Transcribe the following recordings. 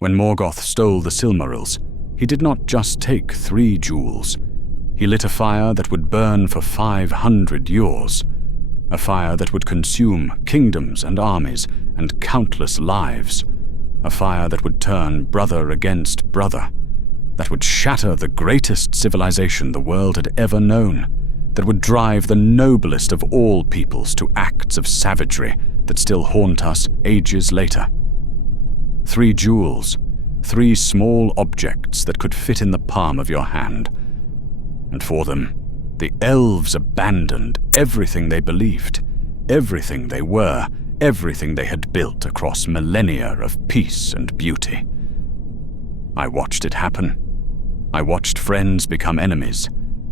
When Morgoth stole the Silmarils, he did not just take 3 jewels. He lit a fire that would burn for 500 years, a fire that would consume kingdoms and armies and countless lives, a fire that would turn brother against brother, that would shatter the greatest civilization the world had ever known, that would drive the noblest of all peoples to acts of savagery that still haunt us ages later. 3 jewels, 3 small objects that could fit in the palm of your hand. And for them, the elves abandoned everything they believed, everything they were, everything they had built across millennia of peace and beauty. I watched it happen. I watched friends become enemies,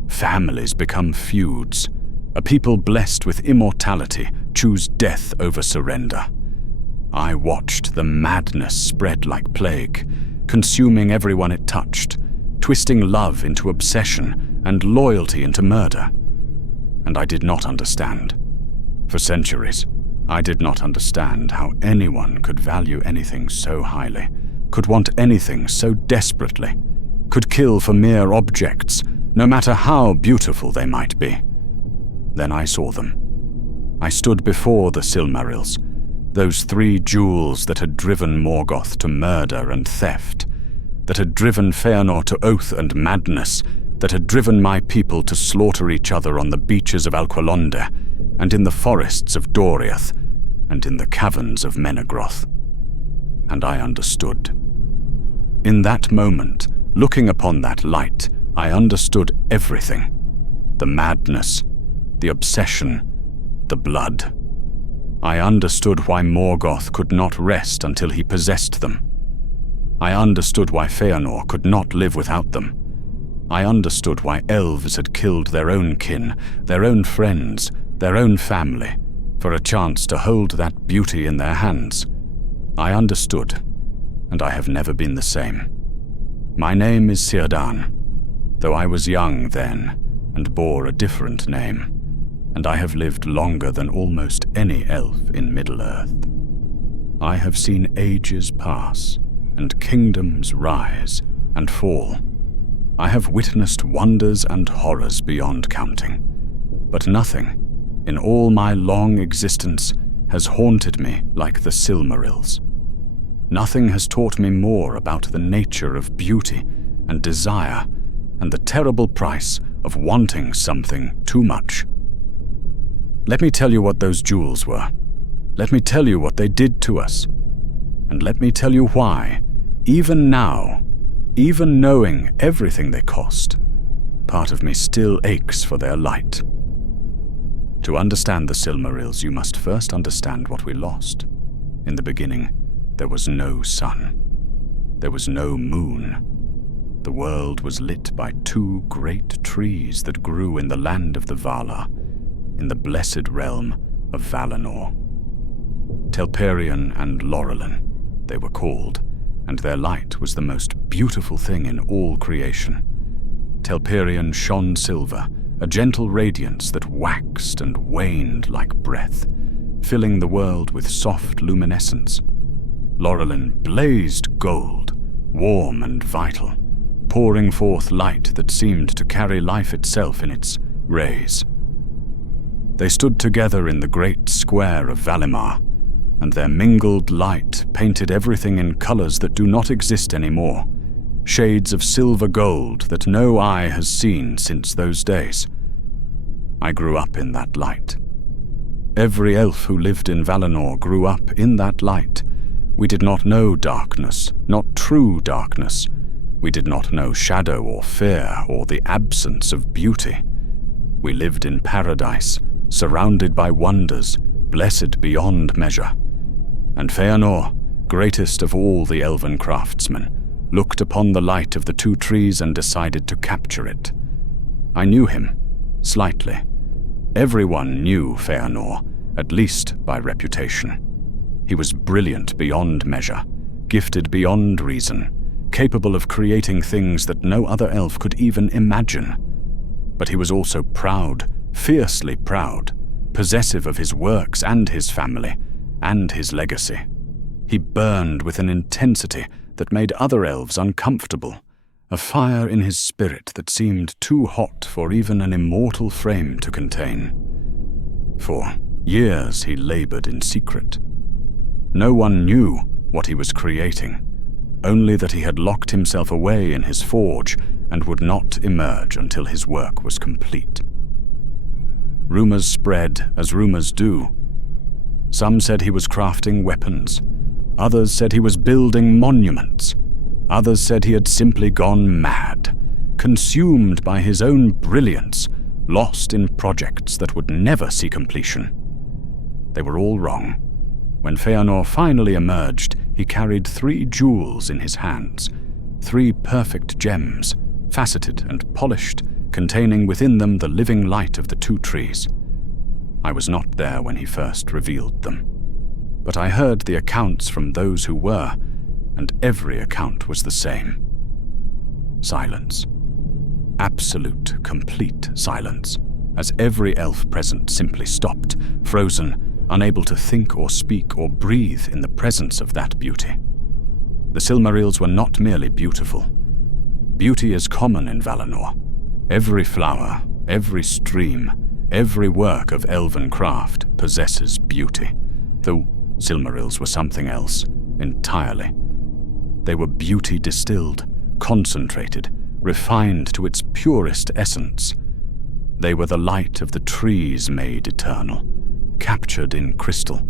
families become feuds, a people blessed with immortality choose death over surrender. I watched the madness spread like plague, consuming everyone it touched, twisting love into obsession and loyalty into murder. And I did not understand. For centuries, I did not understand how anyone could value anything so highly, could want anything so desperately, could kill for mere objects, no matter how beautiful they might be. Then I saw them. I stood before the Silmarils, those 3 jewels that had driven Morgoth to murder and theft, that had driven Feanor to oath and madness, that had driven my people to slaughter each other on the beaches of Alqualond and in the forests of Doriath and in the caverns of Menegroth. And I understood. In that moment, looking upon that light, I understood everything. The madness, the obsession, the blood. I understood why Morgoth could not rest until he possessed them. I understood why Feanor could not live without them. I understood why elves had killed their own kin, their own friends, their own family, for a chance to hold that beauty in their hands. I understood, and I have never been the same. My name is Círdan, though I was young then and bore a different name, and I have lived longer than almost any elf in Middle-earth. I have seen ages pass and kingdoms rise and fall. I have witnessed wonders and horrors beyond counting, but nothing, in all my long existence, has haunted me like the Silmarils. Nothing has taught me more about the nature of beauty and desire and the terrible price of wanting something too much. Let me tell you what those jewels were. Let me tell you what they did to us. And let me tell you why, even now, even knowing everything they cost, part of me still aches for their light. To understand the Silmarils, you must first understand what we lost. In the beginning, there was no sun. There was no moon. The world was lit by 2 great trees that grew in the land of the Valar, in the blessed realm of Valinor. Telperion and Laurelin, they were called, and their light was the most beautiful thing in all creation. Telperion shone silver, a gentle radiance that waxed and waned like breath, filling the world with soft luminescence. Laurelin blazed gold, warm and vital, pouring forth light that seemed to carry life itself in its rays. They stood together in the great square of Valimar, and their mingled light painted everything in colors that do not exist anymore, shades of silver gold that no eye has seen since those days. I grew up in that light. Every elf who lived in Valinor grew up in that light. We did not know darkness, not true darkness. We did not know shadow or fear or the absence of beauty. We lived in paradise, surrounded by wonders, blessed beyond measure. And Feanor, greatest of all the elven craftsmen, looked upon the light of the 2 trees and decided to capture it. I knew him, slightly. Everyone knew Feanor, at least by reputation. He was brilliant beyond measure, gifted beyond reason, capable of creating things that no other elf could even imagine. But he was also proud, fiercely proud, possessive of his works and his family, and his legacy. He burned with an intensity that made other elves uncomfortable, a fire in his spirit that seemed too hot for even an immortal frame to contain. For years he labored in secret. No one knew what he was creating, only that he had locked himself away in his forge and would not emerge until his work was complete. Rumors spread as rumors do. Some said he was crafting weapons. Others said he was building monuments. Others said he had simply gone mad, consumed by his own brilliance, lost in projects that would never see completion. They were all wrong. When Feanor finally emerged, he carried 3 jewels in his hands, 3 perfect gems, faceted and polished, containing within them the living light of the 2 trees. I was not there when he first revealed them, but I heard the accounts from those who were, and every account was the same. Silence. Absolute, complete silence, as every elf present simply stopped, frozen, unable to think or speak or breathe in the presence of that beauty. The Silmarils were not merely beautiful. Beauty is common in Valinor. Every flower, every stream, every work of elven craft possesses beauty, though Silmarils were something else entirely. They were beauty distilled, concentrated, refined to its purest essence. They were the light of the trees made eternal, captured in crystal,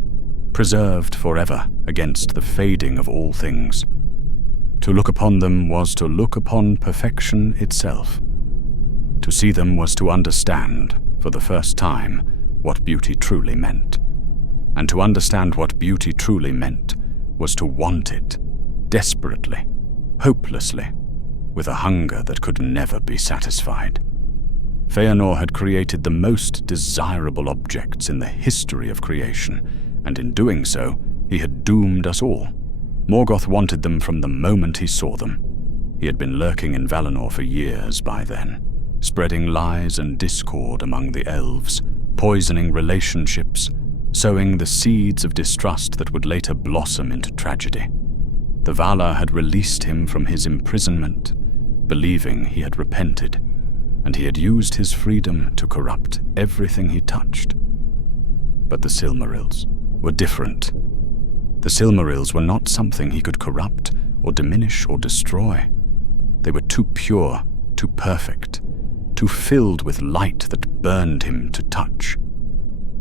preserved forever against the fading of all things. To look upon them was to look upon perfection itself. To see them was to understand, for the first time, what beauty truly meant. And to understand what beauty truly meant was to want it, desperately, hopelessly, with a hunger that could never be satisfied. Feanor had created the most desirable objects in the history of creation, and in doing so, he had doomed us all. Morgoth wanted them from the moment he saw them. He had been lurking in Valinor for years by then, spreading lies and discord among the elves, poisoning relationships, sowing the seeds of distrust that would later blossom into tragedy. The Valar had released him from his imprisonment, believing he had repented, and he had used his freedom to corrupt everything he touched. But the Silmarils were different. The Silmarils were not something he could corrupt or diminish or destroy. They were too pure, too perfect, too filled with light that burned him to touch.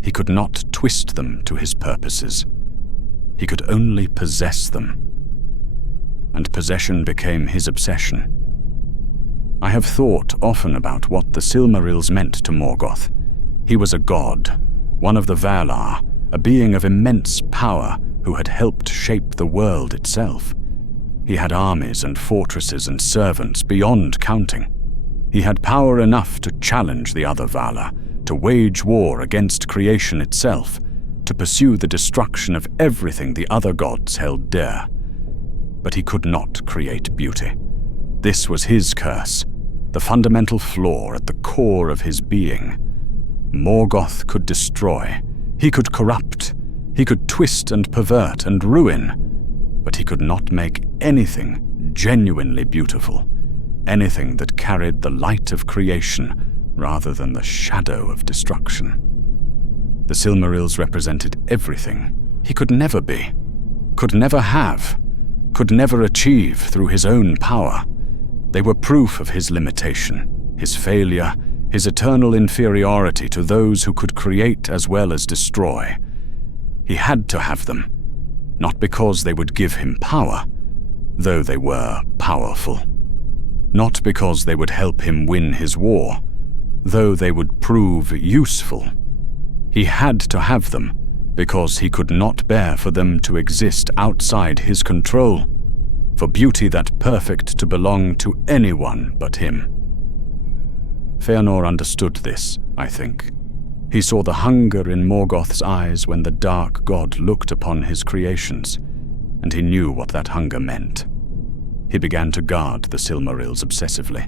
He could not twist them to his purposes. He could only possess them. And possession became his obsession. I have thought often about what the Silmarils meant to Morgoth. He was a god, one of the Valar, a being of immense power who had helped shape the world itself. He had armies and fortresses and servants beyond counting. He had power enough to challenge the other Valar, to wage war against creation itself, to pursue the destruction of everything the other gods held dear. But he could not create beauty. This was his curse, the fundamental flaw at the core of his being. Morgoth could destroy, he could corrupt, he could twist and pervert and ruin, but he could not make anything genuinely beautiful, anything that carried the light of creation rather than the shadow of destruction. The Silmarils represented everything he could never be, could never have, could never achieve through his own power. They were proof of his limitation, his failure, his eternal inferiority to those who could create as well as destroy. He had to have them, not because they would give him power, though they were powerful. Not because they would help him win his war, though they would prove useful. He had to have them because he could not bear for them to exist outside his control, for beauty that perfect to belong to anyone but him. Feanor understood this, I think. He saw the hunger in Morgoth's eyes when the dark god looked upon his creations, and he knew what that hunger meant. He began to guard the Silmarils obsessively,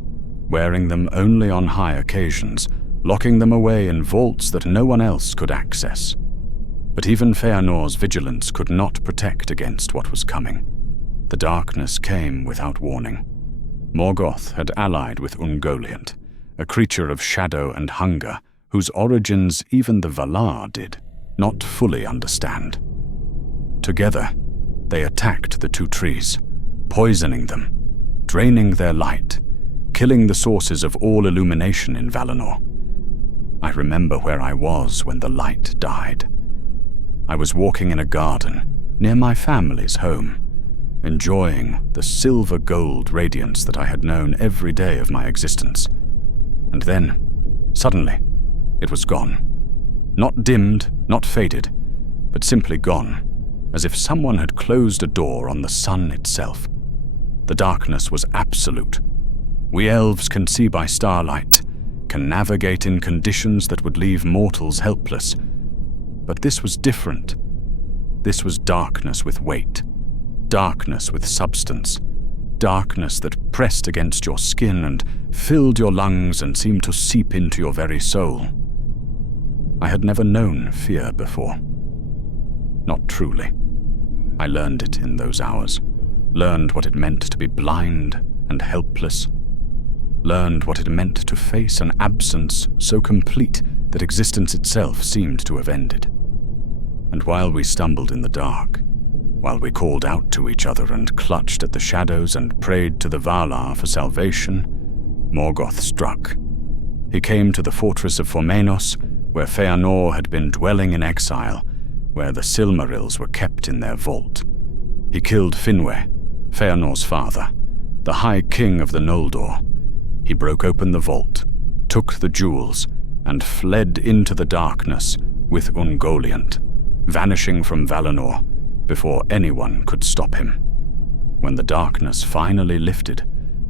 wearing them only on high occasions, locking them away in vaults that no one else could access. But even Feanor's vigilance could not protect against what was coming. The darkness came without warning. Morgoth had allied with Ungoliant, a creature of shadow and hunger whose origins even the Valar did not fully understand. Together, they attacked the two trees, poisoning them, draining their light, killing the sources of all illumination in Valinor. I remember where I was when the light died. I was walking in a garden near my family's home, enjoying the silver-gold radiance that I had known every day of my existence. And then, suddenly, it was gone. Not dimmed, not faded, but simply gone, as if someone had closed a door on the sun itself. The darkness was absolute. We elves can see by starlight, can navigate in conditions that would leave mortals helpless. But this was different. This was darkness with weight, darkness with substance, darkness that pressed against your skin and filled your lungs and seemed to seep into your very soul. I had never known fear before. Not truly. I learned it in those hours, learned what it meant to be blind and helpless, learned what it meant to face an absence so complete that existence itself seemed to have ended. And while we stumbled in the dark, while we called out to each other and clutched at the shadows and prayed to the Valar for salvation, Morgoth struck. He came to the fortress of Formenos, where Feanor had been dwelling in exile, where the Silmarils were kept in their vault. He killed Finwë, Feanor's father, the High King of the Noldor. He broke open the vault, took the jewels, and fled into the darkness with Ungoliant, vanishing from Valinor before anyone could stop him. When the darkness finally lifted,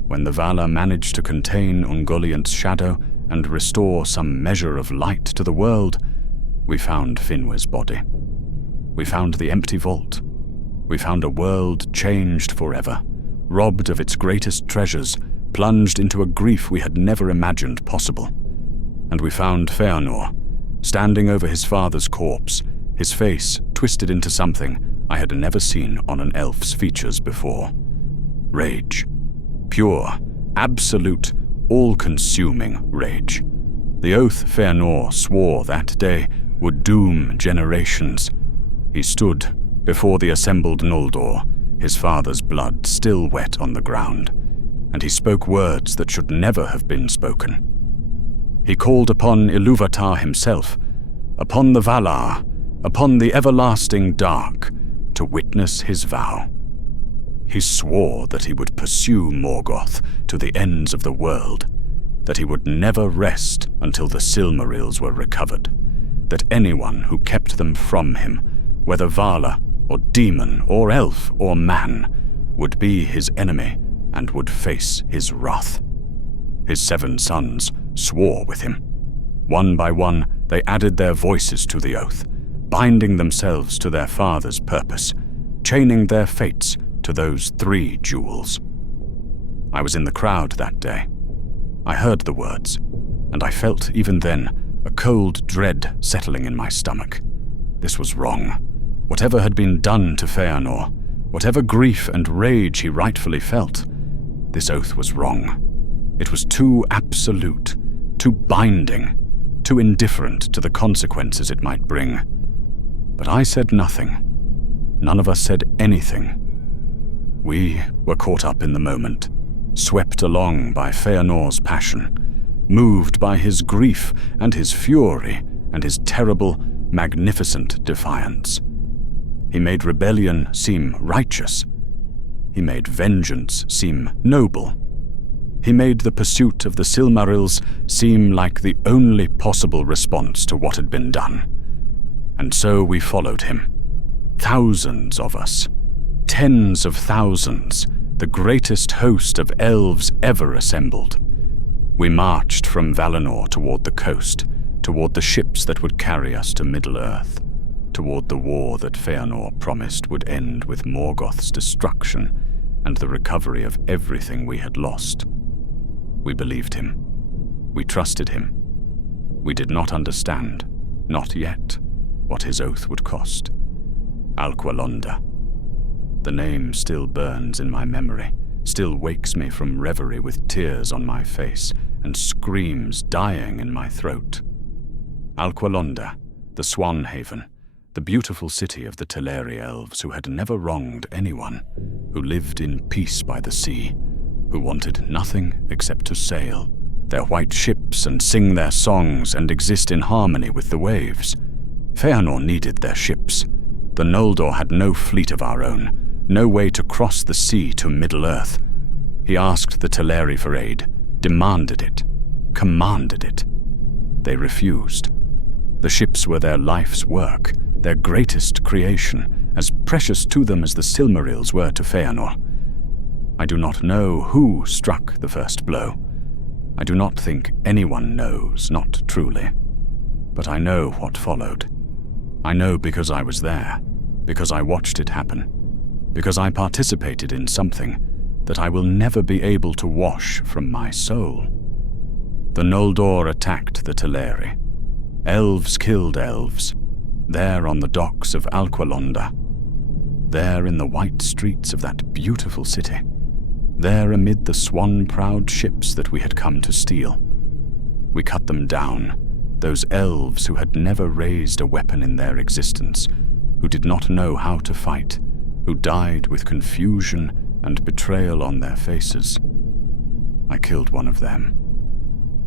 when the Valar managed to contain Ungoliant's shadow and restore some measure of light to the world, we found Finwë's body. We found the empty vault. We found a world changed forever, robbed of its greatest treasures, plunged into a grief we had never imagined possible. And we found Feanor, standing over his father's corpse, his face twisted into something I had never seen on an elf's features before. Rage. Pure, absolute, all-consuming rage. The oath Feanor swore that day would doom generations. He stood before the assembled Noldor, his father's blood still wet on the ground, and he spoke words that should never have been spoken. He called upon Ilúvatar himself, upon the Valar, upon the everlasting dark, to witness his vow. He swore that he would pursue Morgoth to the ends of the world, that he would never rest until the Silmarils were recovered, that anyone who kept them from him, whether Valar or demon or elf or man, would be his enemy and would face his wrath. His 7 sons swore with him. One by one, they added their voices to the oath, binding themselves to their father's purpose, chaining their fates to those 3 jewels. I was in the crowd that day. I heard the words, and I felt even then a cold dread settling in my stomach. This was wrong. Whatever had been done to Feanor, whatever grief and rage he rightfully felt, this oath was wrong. It was too absolute, too binding, too indifferent to the consequences it might bring. But I said nothing. None of us said anything. We were caught up in the moment, swept along by Feanor's passion, moved by his grief and his fury and his terrible, magnificent defiance. He made rebellion seem righteous. He made vengeance seem noble. He made the pursuit of the Silmarils seem like the only possible response to what had been done. And so we followed him. Thousands of us. Tens of thousands, the greatest host of elves ever assembled. We marched from Valinor toward the coast, toward the ships that would carry us to Middle-earth, toward the war that Feanor promised would end with Morgoth's destruction and the recovery of everything we had lost. We believed him. We trusted him. We did not understand, not yet, what his oath would cost. Alqualond. The name still burns in my memory, still wakes me from reverie with tears on my face and screams dying in my throat. Alqualond, the Swan Haven, the beautiful city of the Teleri elves who had never wronged anyone, who lived in peace by the sea, who wanted nothing except to sail their white ships and sing their songs and exist in harmony with the waves. Feanor needed their ships. The Noldor had no fleet of our own, no way to cross the sea to Middle-earth. He asked the Teleri for aid, demanded it, commanded it. They refused. The ships were their life's work, their greatest creation, as precious to them as the Silmarils were to Feanor. I do not know who struck the first blow. I do not think anyone knows, not truly. But I know what followed. I know because I was there, because I watched it happen, because I participated in something that I will never be able to wash from my soul. The Noldor attacked the Teleri. Elves killed elves, there on the docks of Alqualond, there in the white streets of that beautiful city, there amid the swan-proud ships that we had come to steal. We cut them down, those elves who had never raised a weapon in their existence, who did not know how to fight, who died with confusion and betrayal on their faces. I killed one of them.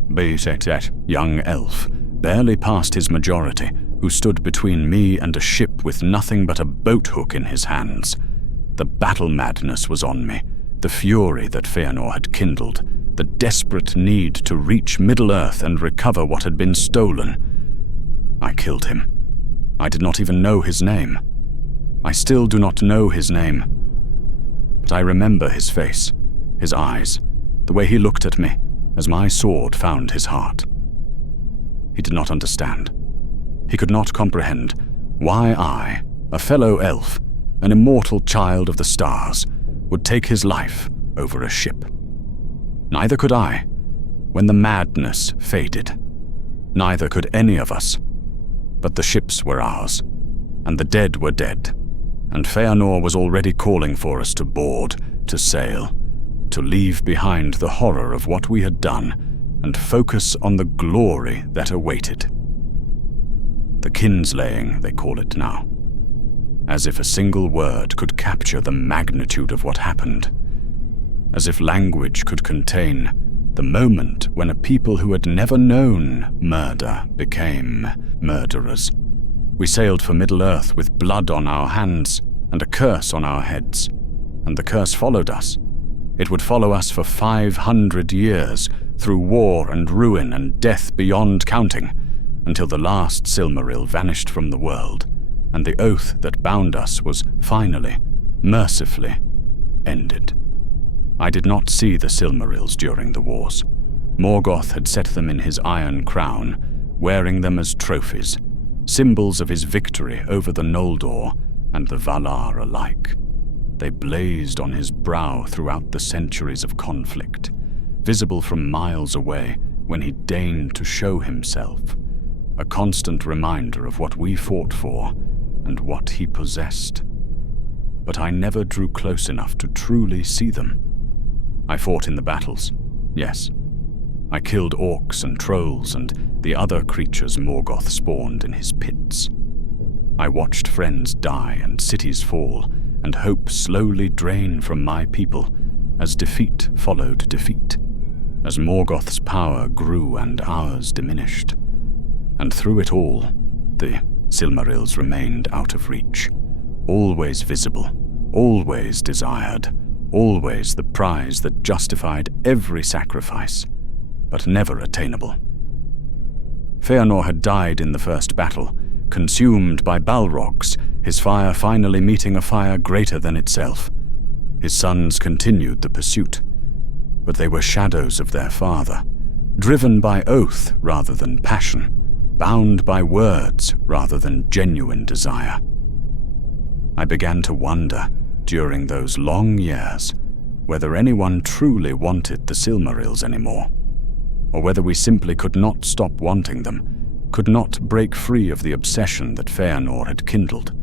That young elf, barely past his majority, who stood between me and a ship with nothing but a boat hook in his hands. The battle madness was on me, the fury that Feanor had kindled, the desperate need to reach Middle-earth and recover what had been stolen. I killed him. I did not even know his name. I still do not know his name. But I remember his face, his eyes, the way he looked at me as my sword found his heart. He did not understand. He could not comprehend why I, a fellow elf, an immortal child of the stars, would take his life over a ship. Neither could I, when the madness faded. Neither could any of us. But the ships were ours, and the dead were dead, and Feanor was already calling for us to board, to sail, to leave behind the horror of what we had done and focus on the glory that awaited. The kinslaying, they call it now. As if a single word could capture the magnitude of what happened. As if language could contain the moment when a people who had never known murder became murderers. We sailed for Middle-earth with blood on our hands and a curse on our heads, and the curse followed us. It would follow us for 500 years, through war and ruin and death beyond counting, until the last Silmaril vanished from the world, and the oath that bound us was finally, mercifully, ended. I did not see the Silmarils during the wars. Morgoth had set them in his iron crown, wearing them as trophies, symbols of his victory over the Noldor and the Valar alike. They blazed on his brow throughout the centuries of conflict, visible from miles away when he deigned to show himself, a constant reminder of what we fought for and what he possessed. But I never drew close enough to truly see them. I fought in the battles, yes. I killed orcs and trolls and the other creatures Morgoth spawned in his pits. I watched friends die and cities fall, and hope slowly drain from my people as defeat followed defeat, as Morgoth's power grew and ours diminished. And through it all, the Silmarils remained out of reach, always visible, always desired, always the prize that justified every sacrifice, but never attainable. Feanor had died in the first battle, consumed by Balrogs, his fire finally meeting a fire greater than itself. His sons continued the pursuit, but they were shadows of their father, driven by oath rather than passion, bound by words rather than genuine desire. I began to wonder, during those long years, whether anyone truly wanted the Silmarils anymore, or whether we simply could not stop wanting them, could not break free of the obsession that Feanor had kindled,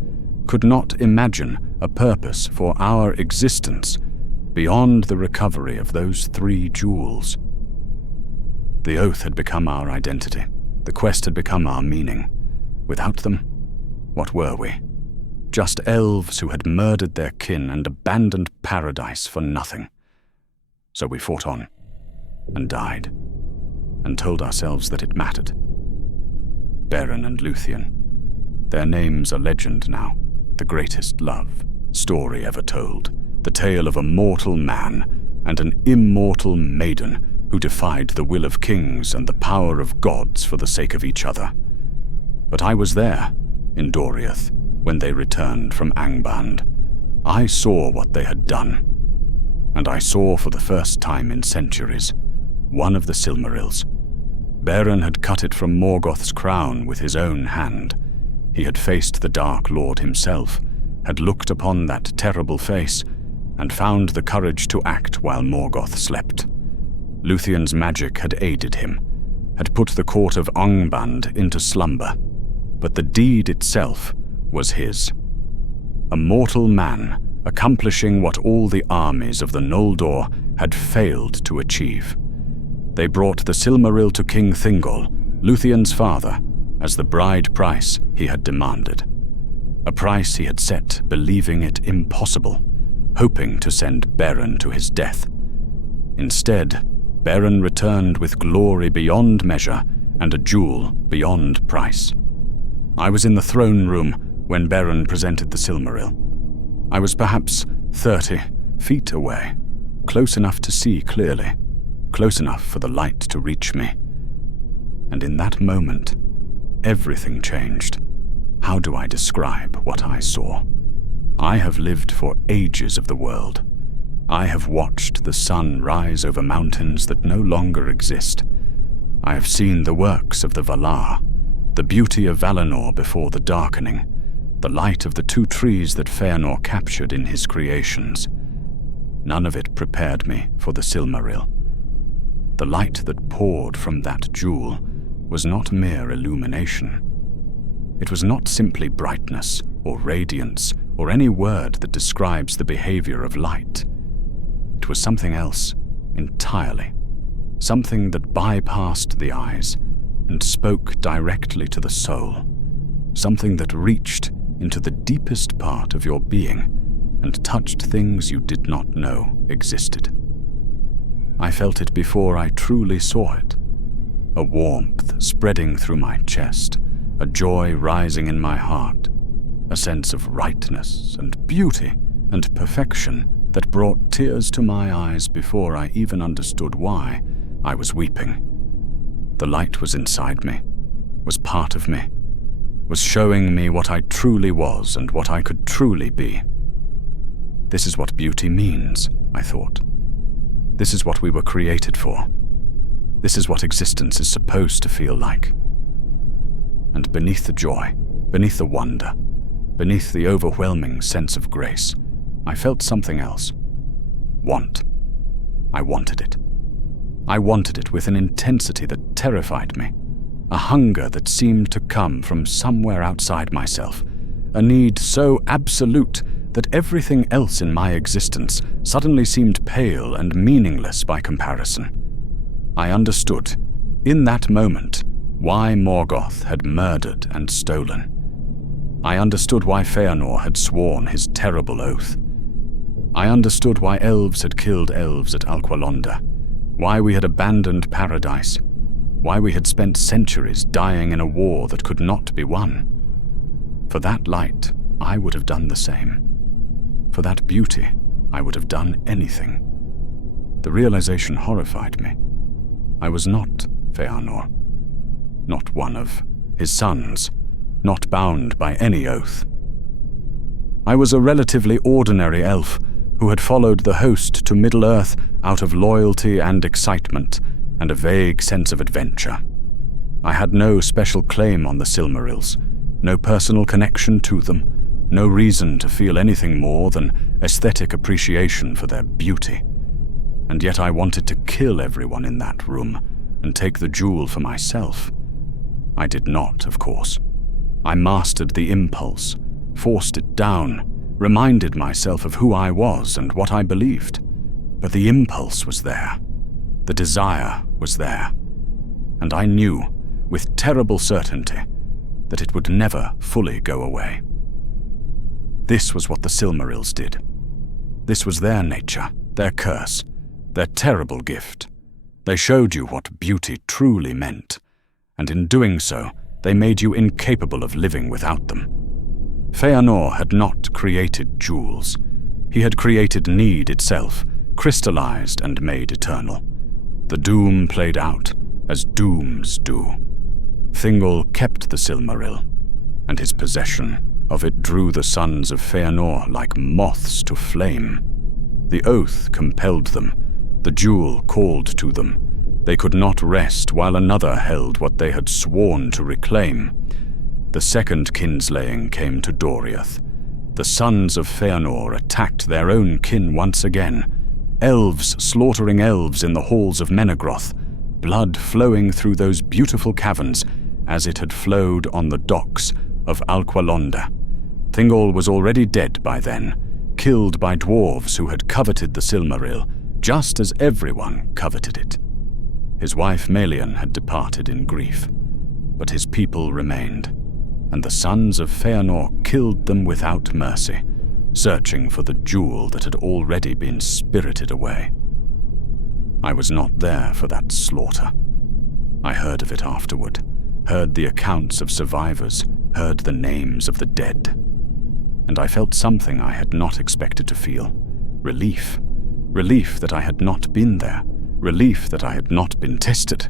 could not imagine a purpose for our existence beyond the recovery of those 3 jewels. The oath had become our identity. The quest had become our meaning. Without them, what were we? Just elves who had murdered their kin and abandoned paradise for nothing. So we fought on, and died, and told ourselves that it mattered. Beren and Luthien, their names are legend now, the greatest love story ever told, the tale of a mortal man and an immortal maiden who defied the will of kings and the power of gods for the sake of each other. But I was there, in Doriath, when they returned from Angband. I saw what they had done, and I saw for the first time in centuries one of the Silmarils. Beren had cut it from Morgoth's crown with his own hand. He had faced the Dark Lord himself, had looked upon that terrible face, and found the courage to act while Morgoth slept. Luthien's magic had aided him, had put the court of Angband into slumber, but the deed itself was his. A mortal man accomplishing what all the armies of the Noldor had failed to achieve. They brought the Silmaril to King Thingol, Luthien's father, as the bride price he had demanded. A price he had set believing it impossible, hoping to send Beren to his death. Instead, Beren returned with glory beyond measure and a jewel beyond price. I was in the throne room when Beren presented the Silmaril. I was perhaps 30 feet away, close enough to see clearly, close enough for the light to reach me. And in that moment, everything changed. How do I describe what I saw? I have lived for ages of the world. I have watched the sun rise over mountains that no longer exist. I have seen the works of the Valar, the beauty of Valinor before the darkening, the light of the 2 trees that Fëanor captured in his creations. None of it prepared me for the Silmaril. The light that poured from that jewel was not mere illumination. It was not simply brightness or radiance or any word that describes the behavior of light. It was something else entirely, something that bypassed the eyes and spoke directly to the soul, something that reached into the deepest part of your being and touched things you did not know existed. I felt it before I truly saw it, a warmth spreading through my chest, a joy rising in my heart, a sense of rightness and beauty and perfection that brought tears to my eyes before I even understood why I was weeping. The light was inside me, was part of me, was showing me what I truly was and what I could truly be. This is what beauty means, I thought. This is what we were created for. This is what existence is supposed to feel like. And beneath the joy, beneath the wonder, beneath the overwhelming sense of grace, I felt something else. Want. I wanted it. I wanted it with an intensity that terrified me, a hunger that seemed to come from somewhere outside myself, a need so absolute that everything else in my existence suddenly seemed pale and meaningless by comparison. I understood, in that moment, why Morgoth had murdered and stolen. I understood why Fëanor had sworn his terrible oath. I understood why elves had killed elves at Alqualond&euml, why we had abandoned paradise, why we had spent centuries dying in a war that could not be won. For that light, I would have done the same. For that beauty, I would have done anything. The realization horrified me. I was not Fëanor, not one of his sons, not bound by any oath. I was a relatively ordinary elf who had followed the host to Middle-earth out of loyalty and excitement and a vague sense of adventure. I had no special claim on the Silmarils, no personal connection to them, no reason to feel anything more than aesthetic appreciation for their beauty. And yet I wanted to kill everyone in that room and take the jewel for myself. I did not, of course. I mastered the impulse, forced it down, reminded myself of who I was and what I believed. But the impulse was there. The desire was there. And I knew, with terrible certainty, that it would never fully go away. This was what the Silmarils did. This was their nature, their curse, their terrible gift. They showed you what beauty truly meant, and in doing so, they made you incapable of living without them. Feanor had not created jewels. He had created need itself, crystallized and made eternal. The doom played out, as dooms do. Thingol kept the Silmaril, and his possession of it drew the sons of Feanor like moths to flame. The oath compelled them, the jewel called to them. They could not rest while another held what they had sworn to reclaim. The second kinslaying came to Doriath. The sons of Feanor attacked their own kin once again, elves slaughtering elves in the halls of Menegroth, blood flowing through those beautiful caverns as it had flowed on the docks of Alqualond. Thingol was already dead by then, killed by dwarves who had coveted the Silmaril, just as everyone coveted it. His wife Melian had departed in grief, but his people remained, and the sons of Feanor killed them without mercy, searching for the jewel that had already been spirited away. I was not there for that slaughter. I heard of it afterward, heard the accounts of survivors, heard the names of the dead. And I felt something I had not expected to feel. Relief. Relief that I had not been there. Relief that I had not been tested.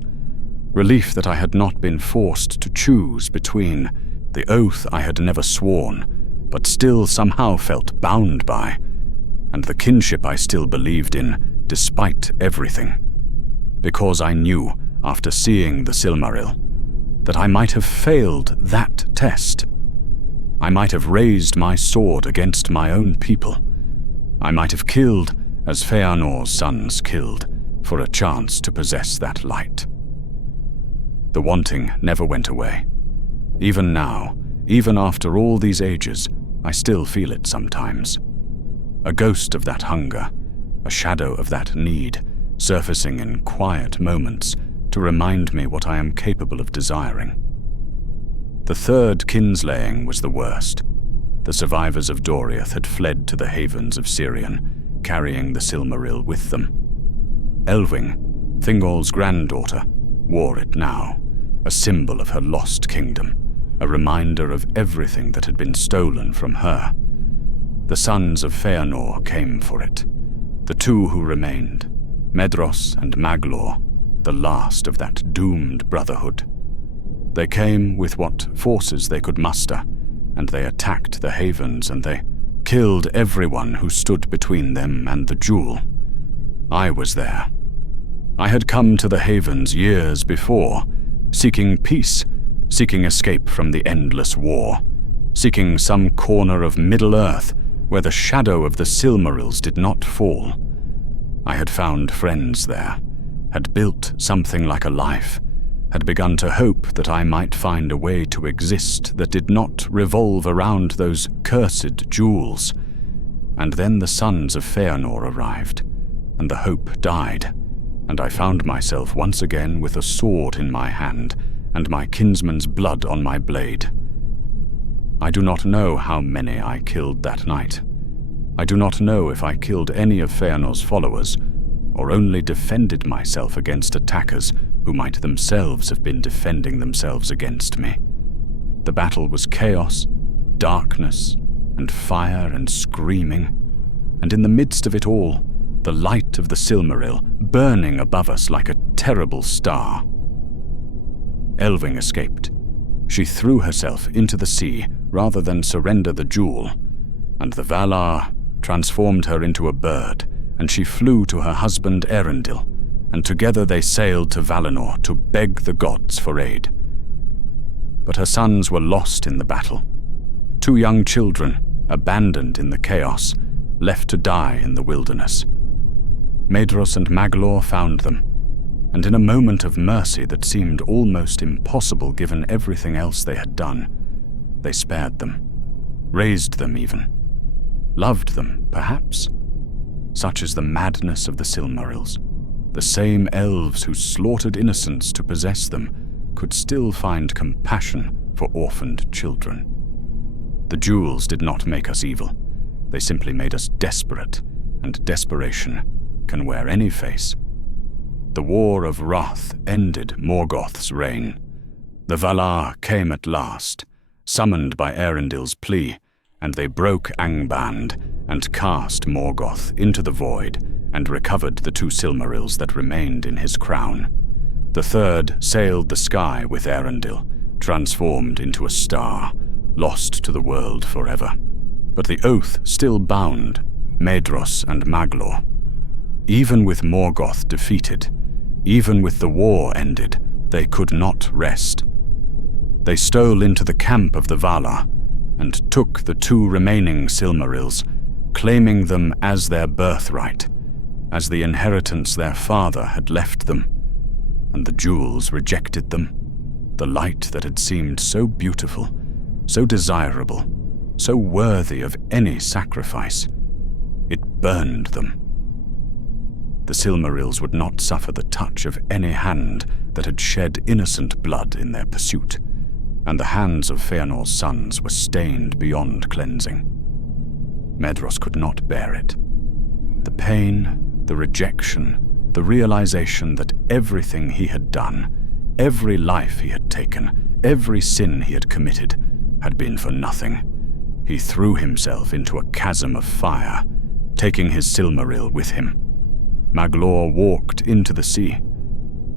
Relief that I had not been forced to choose between the oath I had never sworn, but still somehow felt bound by, and the kinship I still believed in, despite everything. Because I knew, after seeing the Silmaril, that I might have failed that test. I might have raised my sword against my own people. I might have killed as Feanor's sons killed, for a chance to possess that light. The wanting never went away. Even now, even after all these ages, I still feel it sometimes. A ghost of that hunger, a shadow of that need, surfacing in quiet moments to remind me what I am capable of desiring. The third kinslaying was the worst. The survivors of Doriath had fled to the havens of Sirion, carrying the Silmaril with them. Elwing, Thingol's granddaughter, wore it now, a symbol of her lost kingdom, a reminder of everything that had been stolen from her. The sons of Feanor came for it, the two who remained, Medros and Maglor, the last of that doomed brotherhood. They came with what forces they could muster, and they attacked the havens, and they killed everyone who stood between them and the jewel. I was there. I had come to the havens years before, seeking peace, seeking escape from the endless war, seeking some corner of Middle-earth where the shadow of the Silmarils did not fall. I had found friends there, had built something like a life, had begun to hope that I might find a way to exist that did not revolve around those cursed jewels. And then the sons of Feanor arrived, and the hope died, and I found myself once again with a sword in my hand and my kinsman's blood on my blade. I do not know how many I killed that night. I do not know if I killed any of Feanor's followers, or only defended myself against attackers who might themselves have been defending themselves against me. The battle was chaos, darkness, and fire and screaming, and in the midst of it all, the light of the Silmaril burning above us like a terrible star. Elving escaped. She threw herself into the sea rather than surrender the jewel, and the Valar transformed her into a bird, and she flew to her husband Erendil, and together they sailed to Valinor to beg the gods for aid. But her sons were lost in the battle. 2 young children, abandoned in the chaos, left to die in the wilderness. Medros and Maglor found them, and in a moment of mercy that seemed almost impossible given everything else they had done, they spared them, raised them even. loved them, perhaps. Such is the madness of the Silmarils. The same elves who slaughtered innocents to possess them could still find compassion for orphaned children. The jewels did not make us evil. They simply made us desperate, and desperation can wear any face. The War of Wrath ended Morgoth's reign. The Valar came at last, summoned by Eärendil's plea, and they broke Angband and cast Morgoth into the void and recovered the 2 Silmarils that remained in his crown. The third sailed the sky with Eärendil, transformed into a star, lost to the world forever. But the oath still bound Maedhros and Maglor. Even with Morgoth defeated, even with the war ended, they could not rest. They stole into the camp of the Valar and took the 2 remaining Silmarils, claiming them as their birthright, as the inheritance their father had left them. And the jewels rejected them. The light that had seemed so beautiful, so desirable, so worthy of any sacrifice, it burned them. The Silmarils would not suffer the touch of any hand that had shed innocent blood in their pursuit, and the hands of Feanor's sons were stained beyond cleansing. Maedhros could not bear it. The pain, the rejection, the realization that everything he had done, every life he had taken, every sin he had committed, had been for nothing. He threw himself into a chasm of fire, taking his Silmaril with him. Maglor walked into the sea.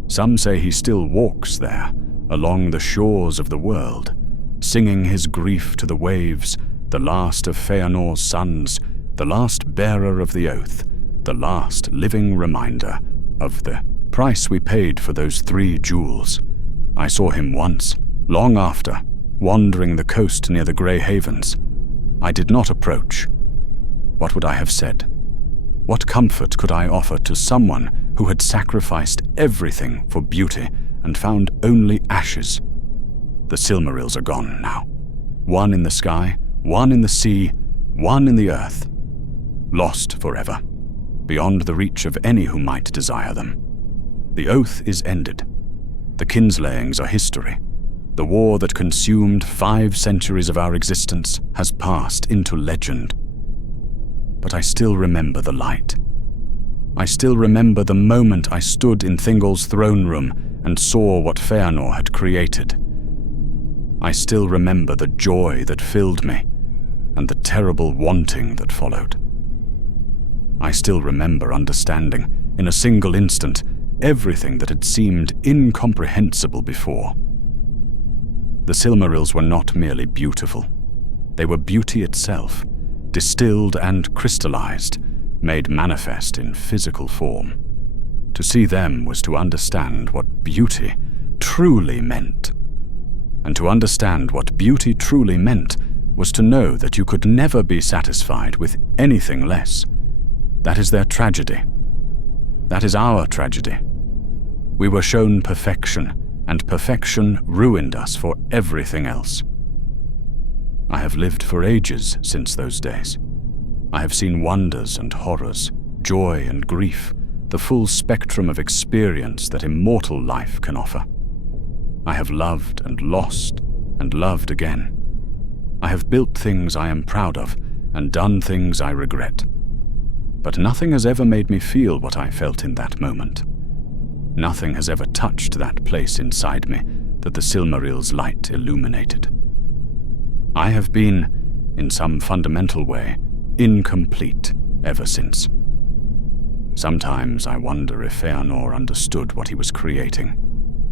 Some say he still walks there, along the shores of the world, singing his grief to the waves, the last of Feanor's sons, the last bearer of the oath, the last living reminder of the price we paid for those 3 jewels. I saw him once, long after, wandering the coast near the Grey Havens. I did not approach. What would I have said? What comfort could I offer to someone who had sacrificed everything for beauty and found only ashes? The Silmarils are gone now. One in the sky, one in the sea, one in the earth. Lost forever, beyond the reach of any who might desire them. The oath is ended. The kinslayings are history. The war that consumed 5 centuries of our existence has passed into legend. But I still remember the light. I still remember the moment I stood in Thingol's throne room and saw what Feanor had created. I still remember the joy that filled me and the terrible wanting that followed. I still remember understanding, in a single instant, everything that had seemed incomprehensible before. The Silmarils were not merely beautiful. They were beauty itself, distilled and crystallized, made manifest in physical form. To see them was to understand what beauty truly meant. And to understand what beauty truly meant was to know that you could never be satisfied with anything less. That is their tragedy. That is our tragedy. We were shown perfection, and perfection ruined us for everything else. I have lived for ages since those days. I have seen wonders and horrors, joy and grief, the full spectrum of experience that immortal life can offer. I have loved and lost and loved again. I have built things I am proud of and done things I regret. But nothing has ever made me feel what I felt in that moment. Nothing has ever touched that place inside me that the Silmaril's light illuminated. I have been, in some fundamental way, incomplete ever since. Sometimes I wonder if Feanor understood what he was creating.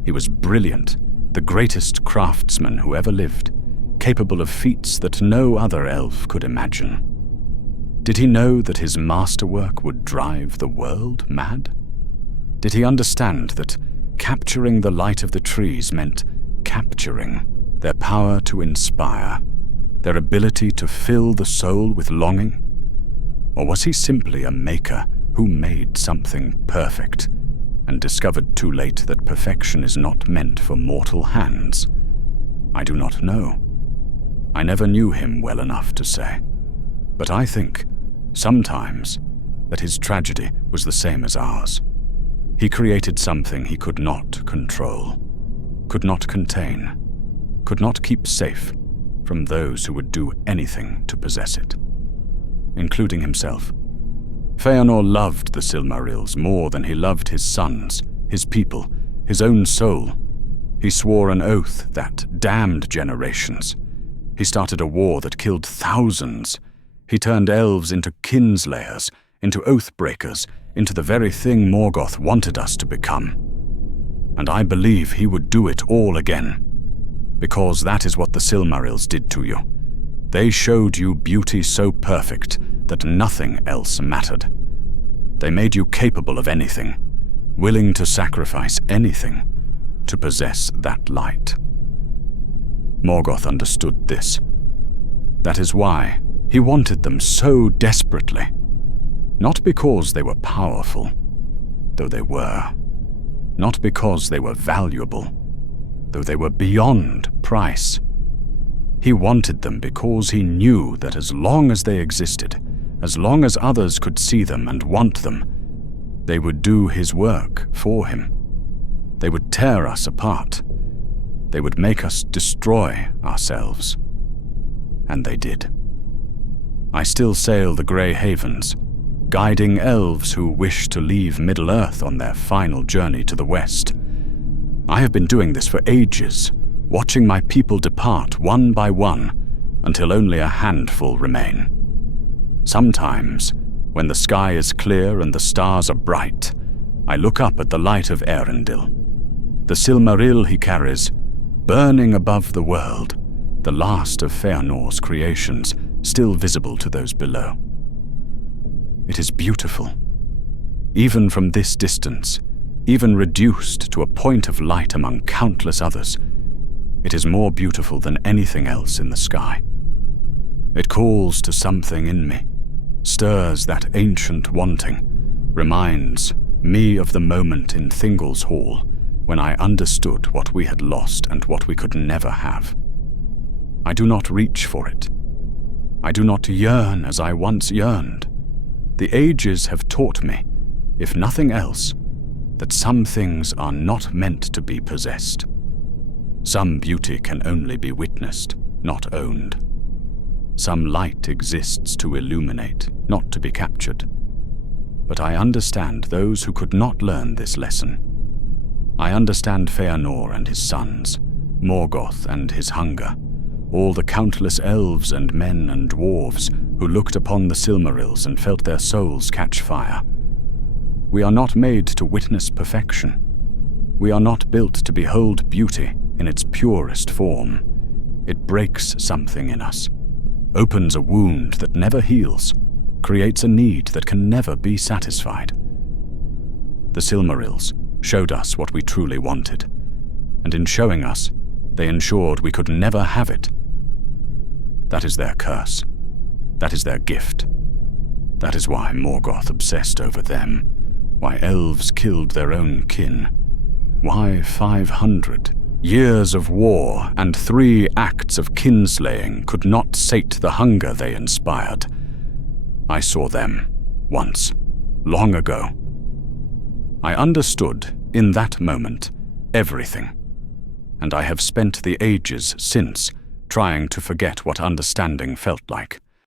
He was brilliant, the greatest craftsman who ever lived, capable of feats that no other elf could imagine. Did he know that his masterwork would drive the world mad? Did he understand that capturing the light of the trees meant capturing their power to inspire, their ability to fill the soul with longing? Or was he simply a maker who made something perfect and discovered too late that perfection is not meant for mortal hands? I do not know. I never knew him well enough to say. But I think, sometimes, that his tragedy was the same as ours. He created something he could not control, could not contain, could not keep safe from those who would do anything to possess it, including himself. Feanor loved the Silmarils more than he loved his sons, his people, his own soul. He swore an oath that damned generations. He started a war that killed thousands. He turned elves into kinslayers, into oath-breakers, into the very thing Morgoth wanted us to become. And I believe he would do it all again, because that is what the Silmarils did to you. They showed you beauty so perfect that nothing else mattered. They made you capable of anything, willing to sacrifice anything to possess that light. Morgoth understood this. That is why he wanted them so desperately. Not because they were powerful, though they were. Not because they were valuable, though they were beyond price. He wanted them because he knew that as long as they existed, as long as others could see them and want them, they would do his work for him. They would tear us apart. They would make us destroy ourselves. And they did. I still sail the Grey Havens, guiding elves who wish to leave Middle-earth on their final journey to the west. I have been doing this for ages, watching my people depart one by one until only a handful remain. Sometimes, when the sky is clear and the stars are bright, I look up at the light of Eärendil, the Silmaril he carries, burning above the world, the last of Feanor's creations, still visible to those below. It is beautiful. Even from this distance, even reduced to a point of light among countless others, it is more beautiful than anything else in the sky. It calls to something in me, stirs that ancient wanting, reminds me of the moment in Thingol's Hall when I understood what we had lost and what we could never have. I do not reach for it. I do not yearn as I once yearned. The ages have taught me, if nothing else, that some things are not meant to be possessed. Some beauty can only be witnessed, not owned. Some light exists to illuminate, not to be captured. But I understand those who could not learn this lesson. I understand Feanor and his sons, Morgoth and his hunger, all the countless elves and men and dwarves who looked upon the Silmarils and felt their souls catch fire. We are not made to witness perfection. We are not built to behold beauty in its purest form. It breaks something in us, opens a wound that never heals, creates a need that can never be satisfied. The Silmarils showed us what we truly wanted, and in showing us, they ensured we could never have it. That is their curse. That is their gift. That is why Morgoth obsessed over them, why elves killed their own kin, why 500 years of war and 3 acts of kinslaying could not sate the hunger they inspired. I saw them, once, long ago. I understood, in that moment, everything, and I have spent the ages since trying to forget what understanding felt like.